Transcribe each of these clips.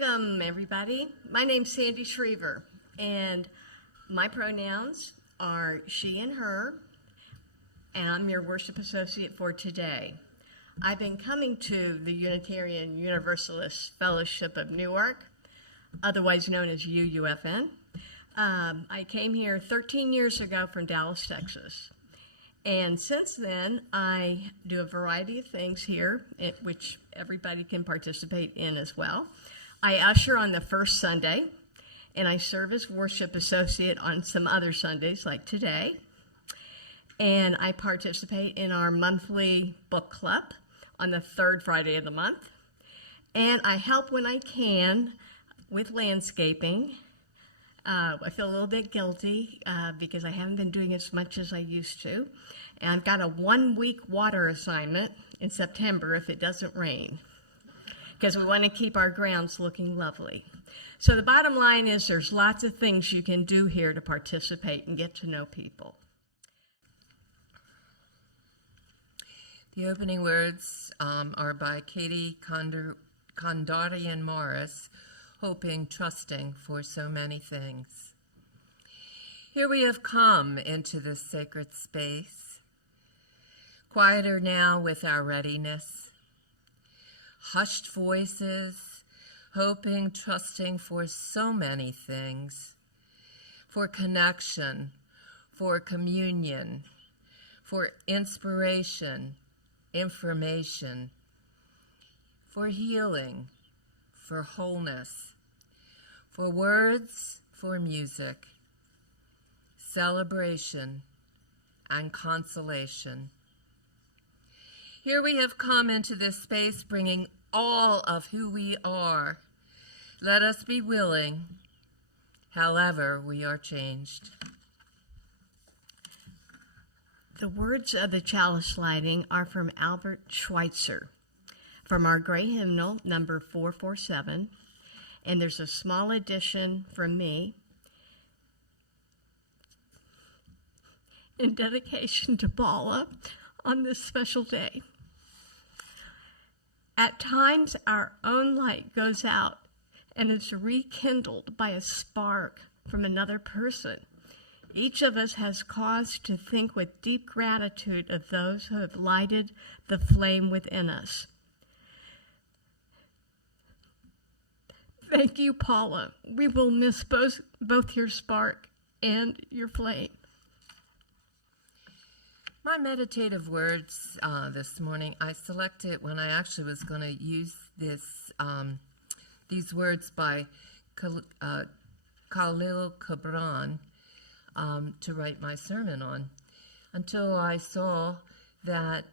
Welcome, everybody. My name's Sandy Schriever, and my pronouns are she and her, and I'm your worship associate for today. I've been coming to the Unitarian Universalist Fellowship of Newark, otherwise known as UUFN. I came here 13 years ago from Dallas, Texas. And since then, I do a variety of things here, which everybody can participate in as well. I usher on the first Sunday, and I serve as worship associate on some other Sundays, like today. And I participate in our monthly book club on the third Friday of the month. And I help when I can with landscaping. I feel a little bit guilty because I haven't been doing as much as I used to. And I've got a 1-week water assignment in September if it doesn't rain, because we want to keep our grounds looking lovely. So the bottom line is there's lots of things you can do here to participate and get to know people. The opening words are by Katie Condarian Morris, hoping, trusting for so many things. Here we have come into this sacred space, quieter now with our readiness, hushed voices, hoping, trusting for so many things, for connection, for communion, for inspiration, information, for healing, for wholeness, for words, for music, celebration, and consolation. Here we have come into this space bringing all of who we are. Let us be willing, however we are changed. The words of the chalice lighting are from Albert Schweitzer, from our gray hymnal, number 447, and there's a small addition from me in dedication to Paula on this special day. At times, our own light goes out and is rekindled by a spark from another person. Each of us has cause to think with deep gratitude of those who have lighted the flame within us. Thank you, Paula. We will miss both your spark and your flame. My meditative words this morning, I selected when I actually was going to use these words by Khalil Gibran to write my sermon on, until I saw that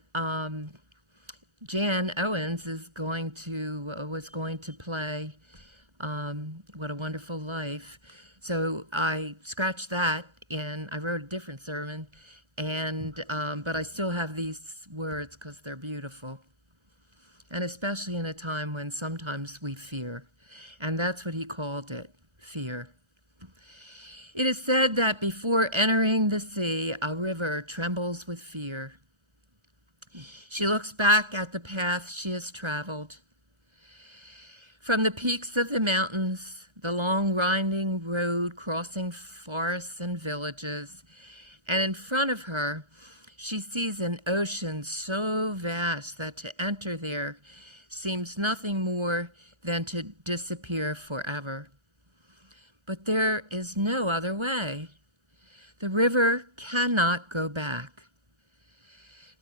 Jan Owens was going to play What a Wonderful Life. So I scratched that and I wrote a different sermon, but I still have these words because they're beautiful. And especially in a time when sometimes we fear. And that's what he called it, fear. It is said that before entering the sea, a river trembles with fear. She looks back at the path she has traveled. From the peaks of the mountains, the long winding road crossing forests and villages, and in front of her, she sees an ocean so vast that to enter there seems nothing more than to disappear forever. But there is no other way. The river cannot go back.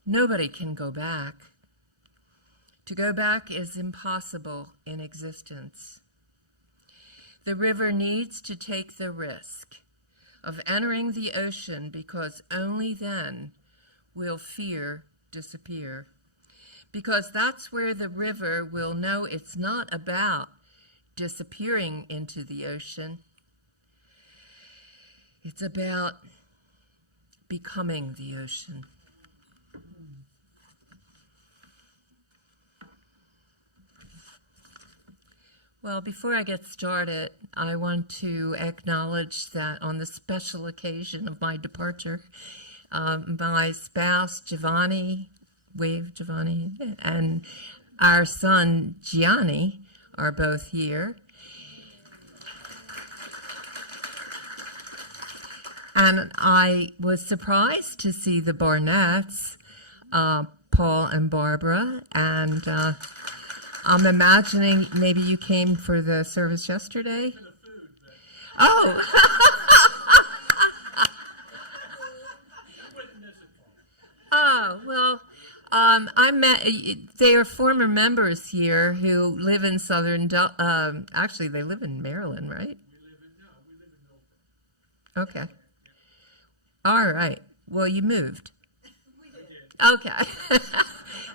Nobody can go back. To go back is impossible in existence. The river needs to take the risk of entering the ocean, because only then will fear disappear. Because that's where the river will know it's not about disappearing into the ocean. It's about becoming the ocean. Well, before I get started, I want to acknowledge that on the special occasion of my departure, my spouse, Giovanni, wave Giovanni, and our son, Gianni, are both here. And I was surprised to see the Barnetts, Paul and Barbara, and I'm imagining maybe you came for the service yesterday. Oh. Oh, well, I met, they are former members here who live in actually they live in Maryland, right? Okay. All right. Well, you moved. Okay.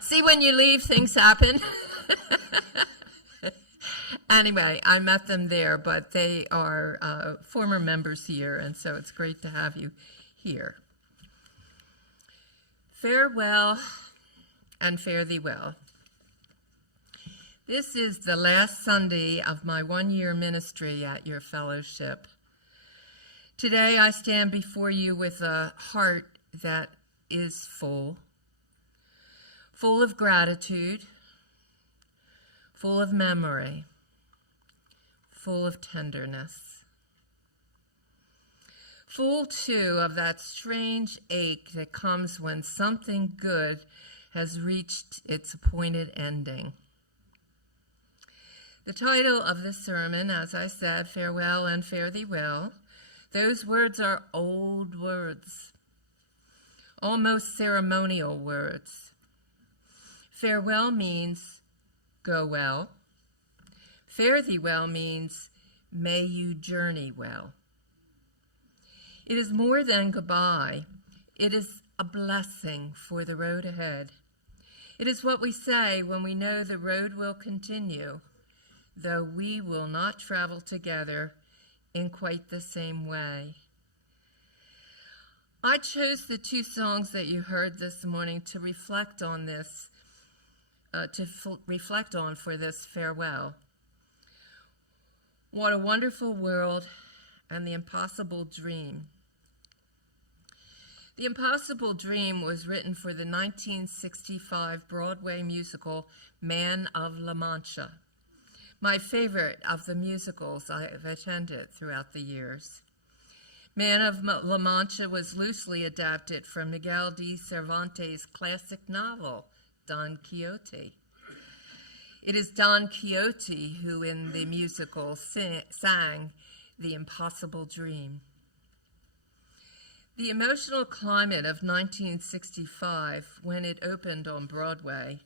See, when you leave, things happen. Anyway, I met them there, but they are former members here, and so it's great to have you here. Farewell and fare thee well. This is the last Sunday of my one-year ministry at your fellowship. Today I stand before you with a heart that is full of gratitude, full of memory, full of tenderness. Full, too, of that strange ache that comes when something good has reached its appointed ending. The title of this sermon, as I said, Farewell and Fare Thee Well, those words are old words, almost ceremonial words. Farewell means go well. Fare thee well means may you journey well. It is more than goodbye. It is a blessing for the road ahead. It is what we say when we know the road will continue, though we will not travel together in quite the same way. I chose the two songs that you heard this morning to reflect on this, reflect on for this farewell. What a Wonderful World and The Impossible Dream. The Impossible Dream was written for the 1965 Broadway musical Man of La Mancha, my favorite of the musicals I have attended throughout the years. Man of La Mancha was loosely adapted from Miguel de Cervantes' classic novel, Don Quixote. It is Don Quixote who in the musical sang The Impossible Dream. The emotional climate of 1965, when it opened on Broadway,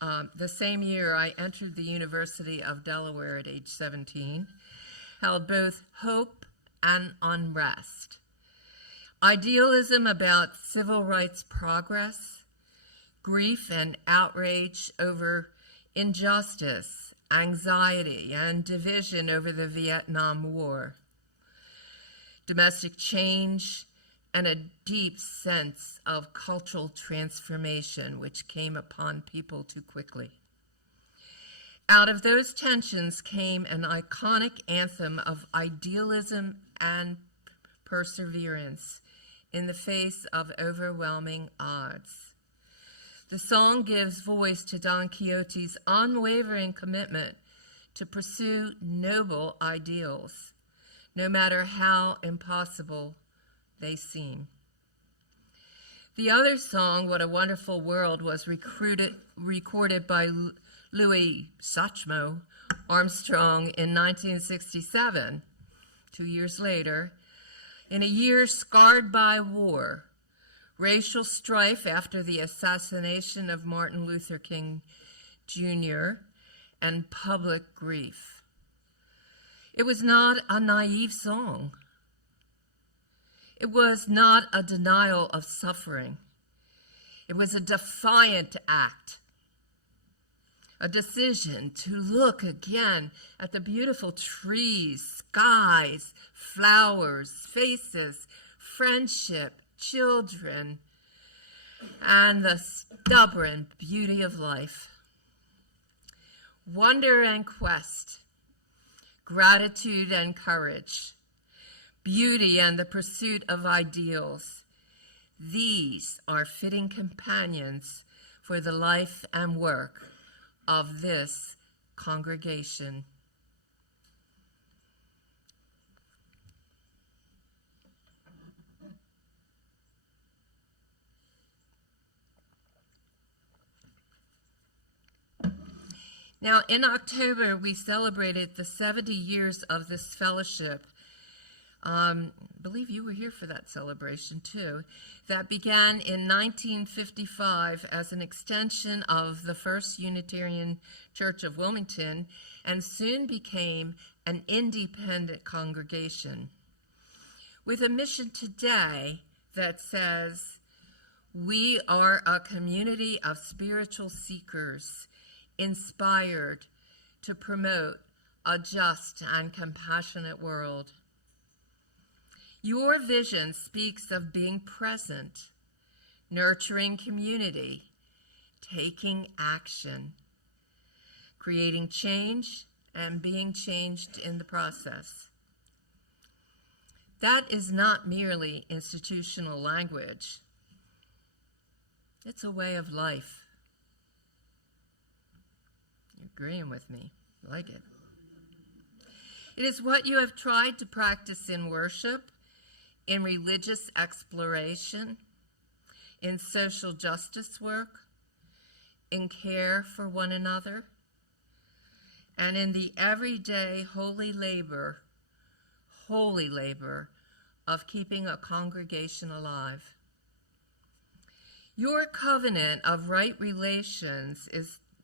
the same year I entered the University of Delaware at age 17, held both hope and unrest. Idealism about civil rights progress, grief and outrage over injustice, anxiety, and division over the Vietnam War, domestic change, and a deep sense of cultural transformation which came upon people too quickly. Out of those tensions came an iconic anthem of idealism and perseverance in the face of overwhelming odds. The song gives voice to Don Quixote's unwavering commitment to pursue noble ideals, no matter how impossible they seem. The other song, What a Wonderful World, was recorded by Louis Satchmo Armstrong in 1967, 2 years later, in a year scarred by war, racial strife after the assassination of Martin Luther King Jr., and public grief. It was not a naive song. It was not a denial of suffering. It was a defiant act, a decision to look again at the beautiful trees, skies, flowers, faces, friendship, children, and the stubborn beauty of life. Wonder and quest, gratitude and courage, beauty and the pursuit of ideals. These are fitting companions for the life and work of this congregation. Now, in October, we celebrated the 70 years of this fellowship. I believe you were here for that celebration, too. That began in 1955 as an extension of the First Unitarian Church of Wilmington and soon became an independent congregation with a mission today that says, we are a community of spiritual seekers inspired to promote a just and compassionate world. Your vision speaks of being present, nurturing community, taking action, creating change, and being changed in the process. That is not merely institutional language. It's a way of life. You're agreeing with me. I like it. It is what you have tried to practice in worship, in religious exploration, in social justice work, in care for one another, and in the everyday holy labor of keeping a congregation alive. Your covenant of right relations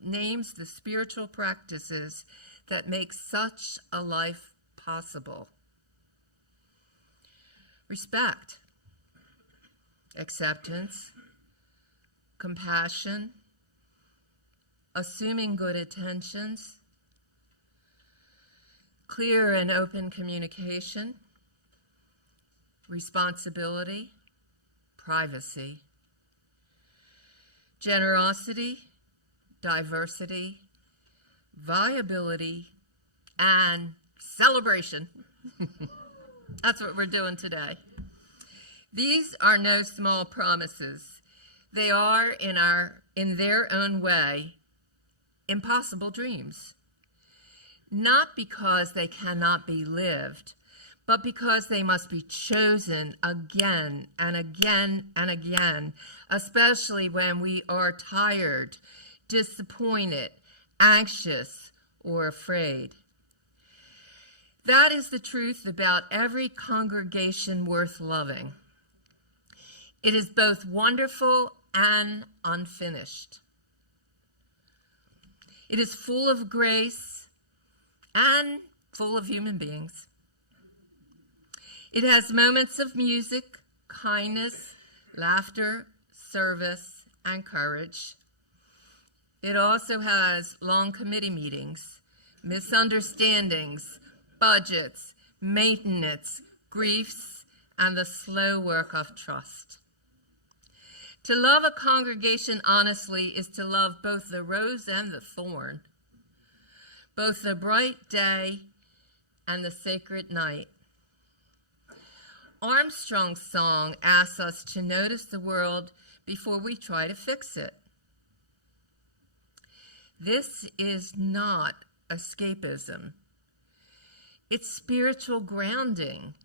names the spiritual practices that make such a life possible. Respect, acceptance, compassion, assuming good intentions, clear and open communication, responsibility, privacy, generosity, diversity, viability, and celebration. That's what we're doing today. These are no small promises. They are, in their own way, impossible dreams. Not because they cannot be lived, but because they must be chosen again and again and again, especially when we are tired, disappointed, anxious, or afraid. That is the truth about every congregation worth loving. It is both wonderful and unfinished. It is full of grace and full of human beings. It has moments of music, kindness, laughter, service, and courage. It also has long committee meetings, misunderstandings, budgets, maintenance, griefs, and the slow work of trust. To love a congregation honestly is to love both the rose and the thorn, both the bright day and the sacred night. Armstrong's song asks us to notice the world before we try to fix it. This is not escapism. It's spiritual grounding.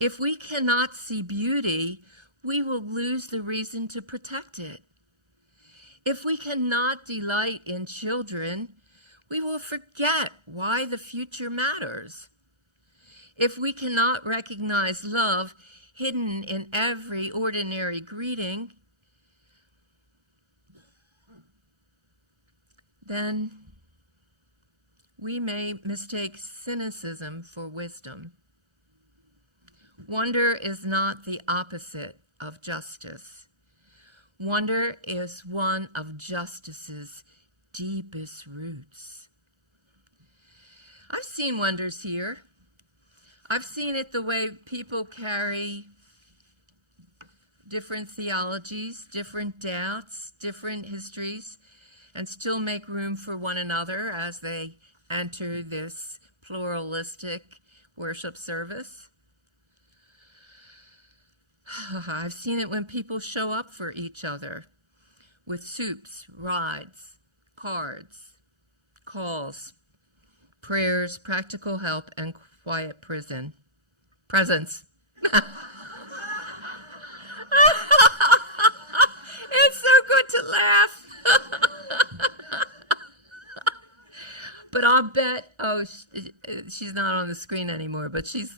If we cannot see beauty, we will lose the reason to protect it. If we cannot delight in children, we will forget why the future matters. If we cannot recognize love hidden in every ordinary greeting, then we may mistake cynicism for wisdom. Wonder is not the opposite of justice. Wonder is one of justice's deepest roots. I've seen wonders here. I've seen it the way people carry different theologies, different doubts, different histories, and still make room for one another as they enter this pluralistic worship service. I've seen it when people show up for each other with soups, rides, cards, calls, prayers, practical help, and quiet presence. It's so good to laugh. But I'll bet, she's not on the screen anymore, but she's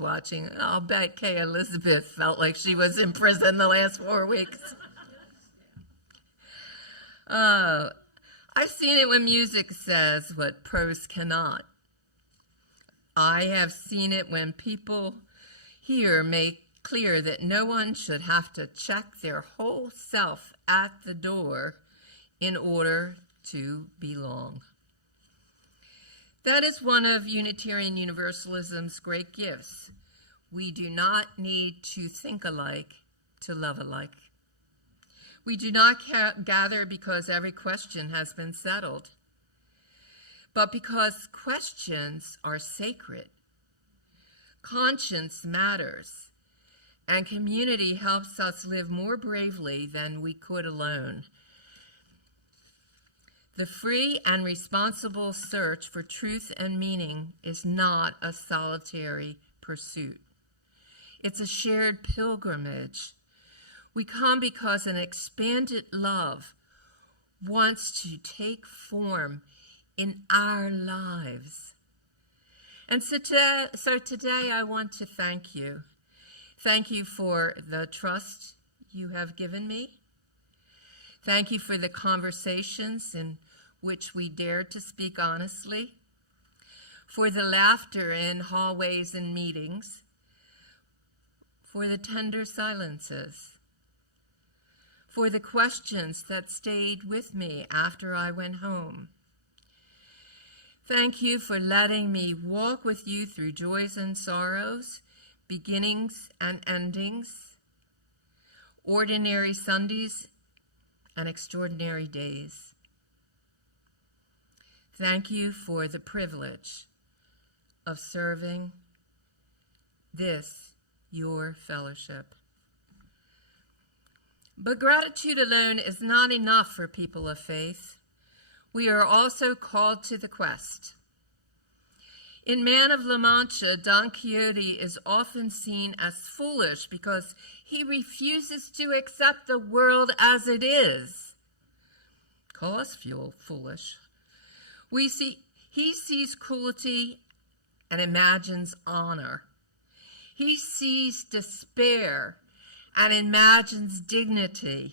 watching. I'll bet Kay Elizabeth felt like she was in prison the last 4 weeks. I've seen it when music says what prose cannot. I have seen it when people here make clear that no one should have to check their whole self at the door in order to belong. That is one of Unitarian Universalism's great gifts. We do not need to think alike to love alike. We do not gather because every question has been settled, but because questions are sacred. Conscience matters, and community helps us live more bravely than we could alone. The free and responsible search for truth and meaning is not a solitary pursuit. It's a shared pilgrimage. We come because an expanded love wants to take form in our lives. And so today I want to thank you. Thank you for the trust you have given me. Thank you for the conversations in which we dared to speak honestly, for the laughter in hallways and meetings, for the tender silences, for the questions that stayed with me after I went home. Thank you for letting me walk with you through joys and sorrows, beginnings and endings, ordinary Sundays and extraordinary days. Thank you for the privilege of serving this, your fellowship. But gratitude alone is not enough for people of faith. We are also called to the quest. In Man of La Mancha, Don Quixote is often seen as foolish because he refuses to accept the world as it is. Call us foolish. He sees cruelty and imagines honor. He sees despair and imagines dignity.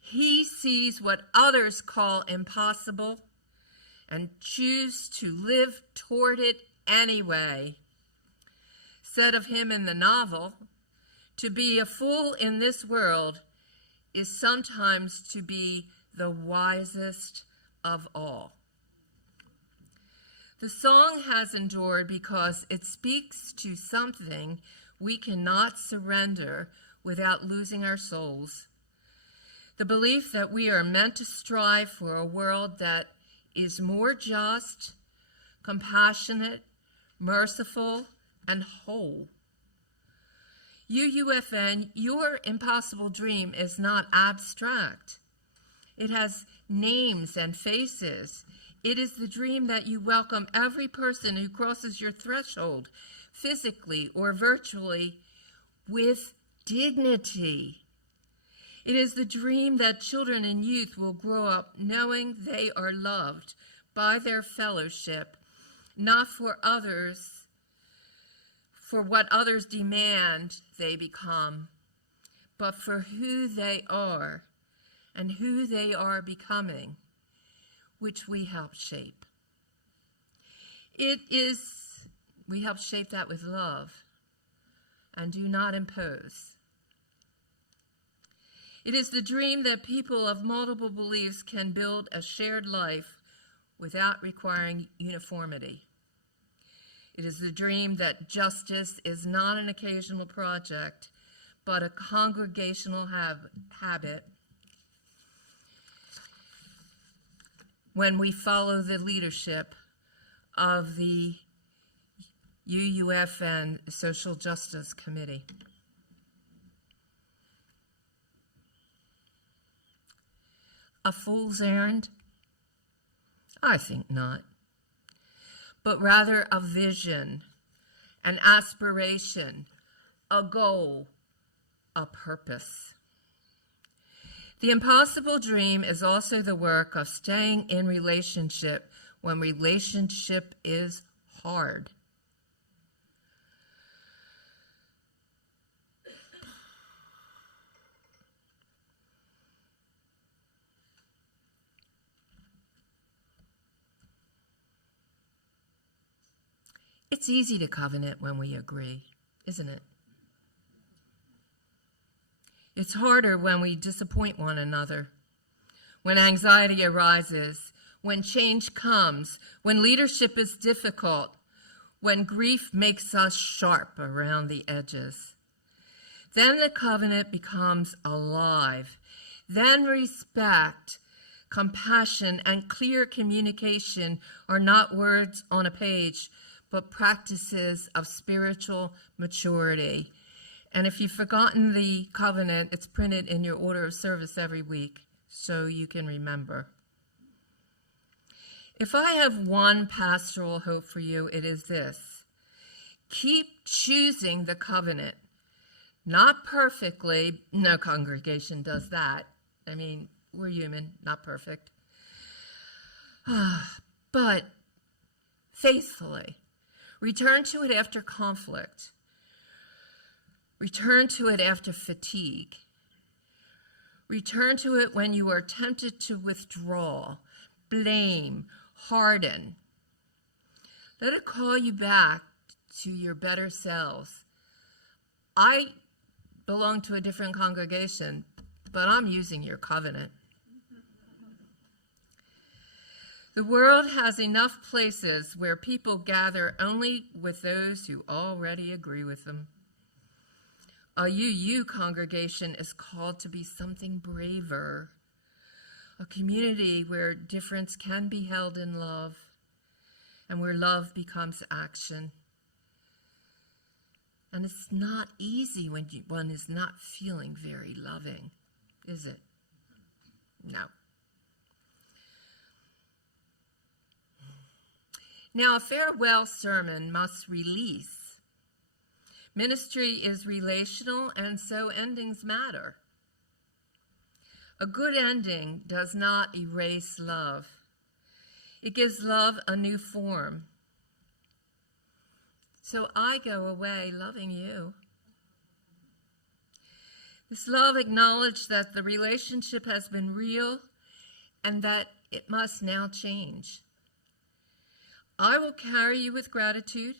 He sees what others call impossible and choose to live toward it anyway. Said of him in the novel, to be a fool in this world is sometimes to be the wisest of all. The song has endured because it speaks to something we cannot surrender without losing our souls. The belief that we are meant to strive for a world that is more just, compassionate, merciful, and whole. UUFN, your impossible dream is not abstract. It has names and faces. It is the dream that you welcome every person who crosses your threshold, physically or virtually, with dignity. It is the dream that children and youth will grow up knowing they are loved by their fellowship, not for others, for what others demand they become, but for who they are and who they are becoming, which we help shape. We help shape that with love and do not impose. It is the dream that people of multiple beliefs can build a shared life without requiring uniformity. It is the dream that justice is not an occasional project, but a congregational habit when we follow the leadership of the UUFN Social Justice Committee. A fool's errand? I think not. But rather a vision, an aspiration, a goal, a purpose. The impossible dream is also the work of staying in relationship when relationship is hard. It's easy to covenant when we agree, isn't it? It's harder when we disappoint one another, when anxiety arises, when change comes, when leadership is difficult, when grief makes us sharp around the edges. Then the covenant becomes alive. Then respect, compassion, and clear communication are not words on a page, but practices of spiritual maturity. And if you've forgotten the covenant, it's printed in your order of service every week so you can remember. If I have one pastoral hope for you, it is this. Keep choosing the covenant. Not perfectly. No congregation does that. I mean, we're human, not perfect. But faithfully. Return to it after conflict. Return to it after fatigue. Return to it when you are tempted to withdraw, blame, harden. Let it call you back to your better selves. I belong to a different congregation, but I'm using your covenant. The world has enough places where people gather only with those who already agree with them. A UU congregation is called to be something braver, a community where difference can be held in love and where love becomes action. And it's not easy when one is not feeling very loving, is it? No. Now, a farewell sermon must release. Ministry is relational, and so endings matter. A good ending does not erase love. It gives love a new form. So I go away loving you. This love acknowledged that the relationship has been real and that it must now change. I will carry you with gratitude,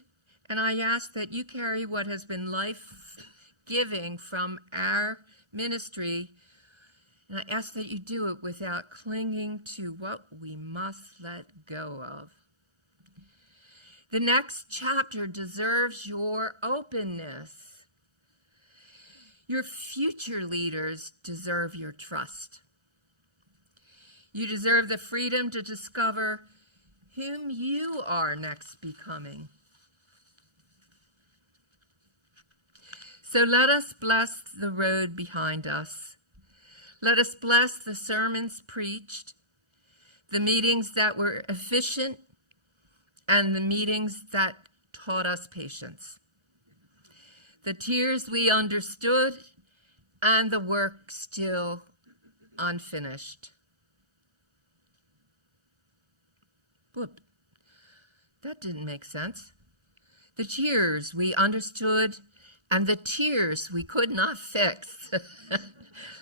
and I ask that you carry what has been life-giving from our ministry, and I ask that you do it without clinging to what we must let go of. The next chapter deserves your openness. Your future leaders deserve your trust. You deserve the freedom to discover whom you are next becoming. So let us bless the road behind us. Let us bless the sermons preached, the meetings that were efficient, and the meetings that taught us patience. The tears we understood, and the work still unfinished. Whoop, that didn't make sense. The tears we understood and the tears we could not fix.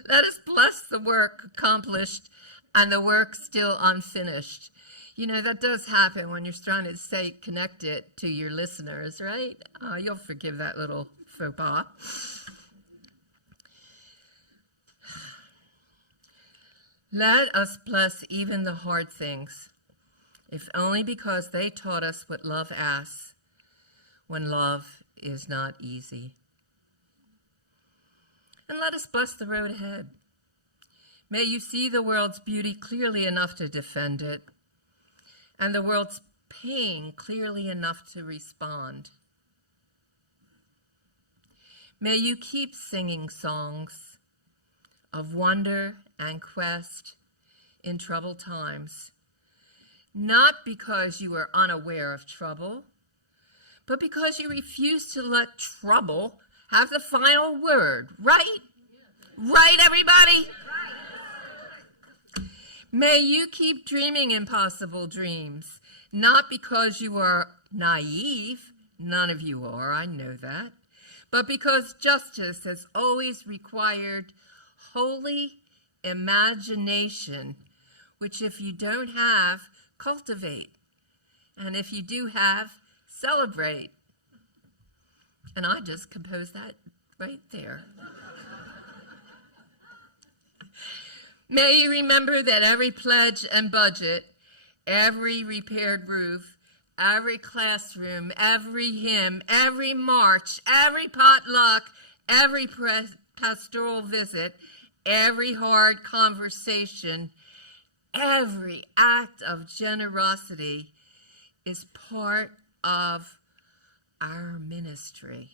Let us bless the work accomplished and the work still unfinished. You know, that does happen when you're trying to stay connected to your listeners, right? You'll forgive that little faux pas. Let us bless even the hard things, if only because they taught us what love asks when love is not easy. And let us bless the road ahead. May you see the world's beauty clearly enough to defend it, and the world's pain clearly enough to respond. May you keep singing songs of wonder and quest in troubled times, not because you are unaware of trouble, but because you refuse to let trouble have the final word, right? Right, everybody? May you keep dreaming impossible dreams, not because you are naive, none of you are, I know that, but because justice has always required holy imagination, which if you don't have, cultivate, and if you do have, celebrate. And I just composed that right there. May you remember that every pledge and budget, every repaired roof, every classroom, every hymn, every march, every potluck, every pastoral visit, every hard conversation, every act of generosity is part of our ministry.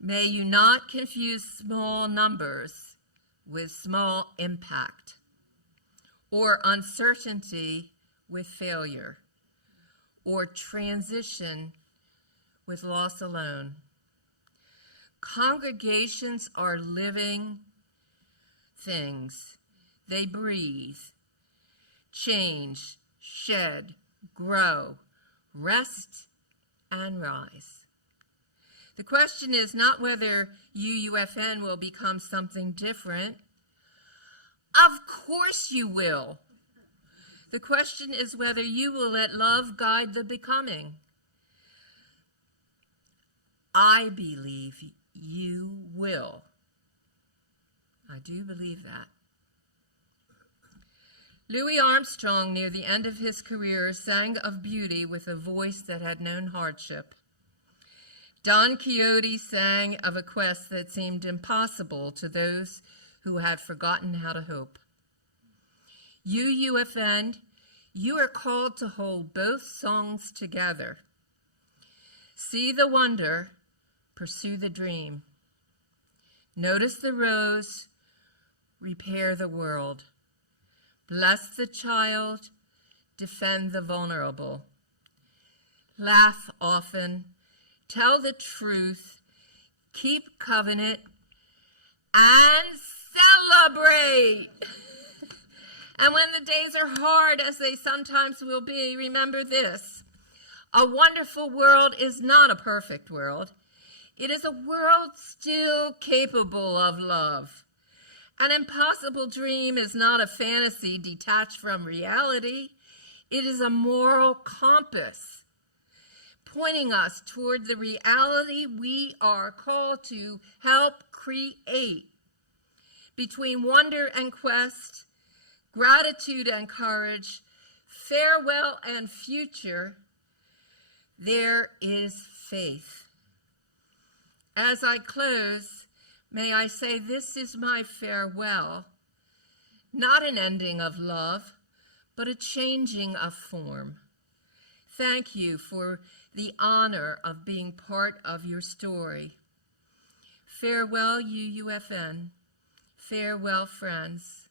May you not confuse small numbers with small impact, or uncertainty with failure, or transition with loss alone. Congregations are living things. They breathe, change, shed, grow, rest, and rise. The question is not whether UUFN will become something different. Of course you will. The question is whether you will let love guide the becoming. I believe you will. I do believe that. Louis Armstrong, near the end of his career, sang of beauty with a voice that had known hardship. Don Quixote sang of a quest that seemed impossible to those who had forgotten how to hope. UUFN, you are called to hold both songs together. See the wonder, pursue the dream. Notice the rose, repair the world. Bless the child, defend the vulnerable. Laugh often, tell the truth, keep covenant, and celebrate. And when the days are hard, as they sometimes will be, remember this: a wonderful world is not a perfect world. It is a world still capable of love. An impossible dream is not a fantasy detached from reality. It is a moral compass pointing us toward the reality we are called to help create. Between wonder and quest, gratitude and courage, farewell and future, there is faith. As I close, may I say this is my farewell, not an ending of love, but a changing of form. Thank you for the honor of being part of your story. Farewell, UUFN. Farewell, friends.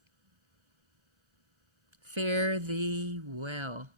Fare thee well.